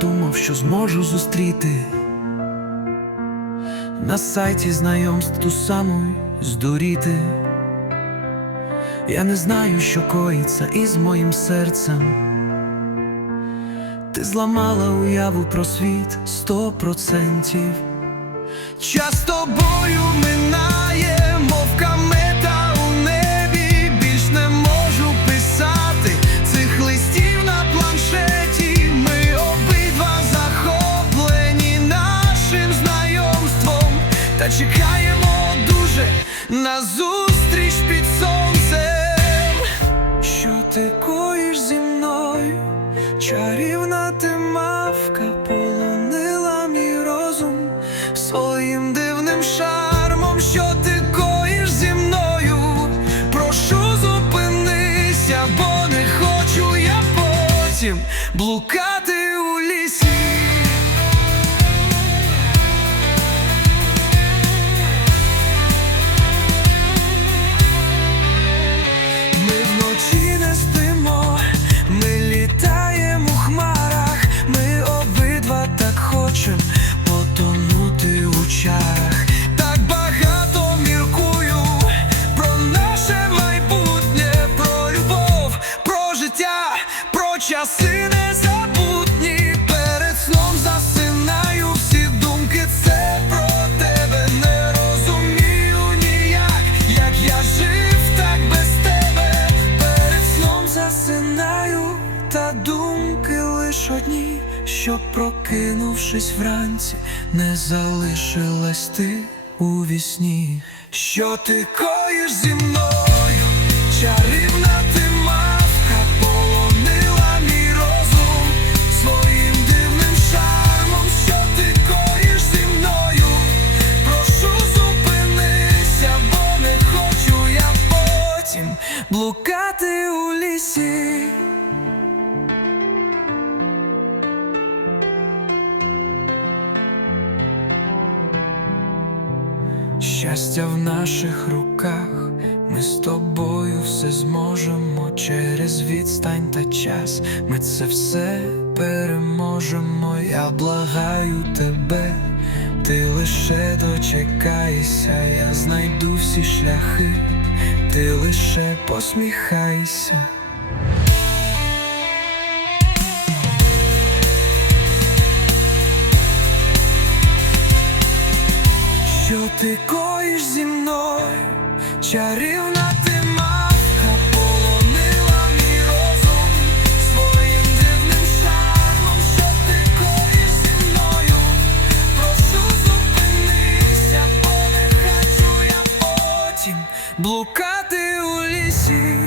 думав, що зможу зустріти на сайті знайомств ту саму здуріти. Я не знаю, що коїться із моїм серцем. Ти зламала уяву про світ сто процентів. Час тобою минає, чекаємо дуже на зустріч під сонцем. Що ти коїш зі мною? Чарівна ти мавка полонила мій розум своїм дивним шармом, що ти коїш зі мною. Прошу зупинися, бо не хочу я потім блукати чарах. Так багато міркую про наше майбутнє, про любов, про життя, про часи одні, що прокинувшись вранці, не залишилась ти у вісні. Що ти коїш зі мною, чарівна ти мавка, полонила мій розум своїм дивним шармом, що ти коїш зі мною. Прошу зупинися, бо не хочу я потім блукати у лісі. Щастя в наших руках, ми з тобою все зможемо через відстань та час. Ми це все переможемо. Я благаю тебе, ти лише дочекайся, я знайду всі шляхи, ти лише посміхайся. Що ти коїш зі мною, чарівна ти полонила мій розум своїм дивним шармом, що ти коїш зі мною, прошу зупинися, бо не потім блукати у лісі.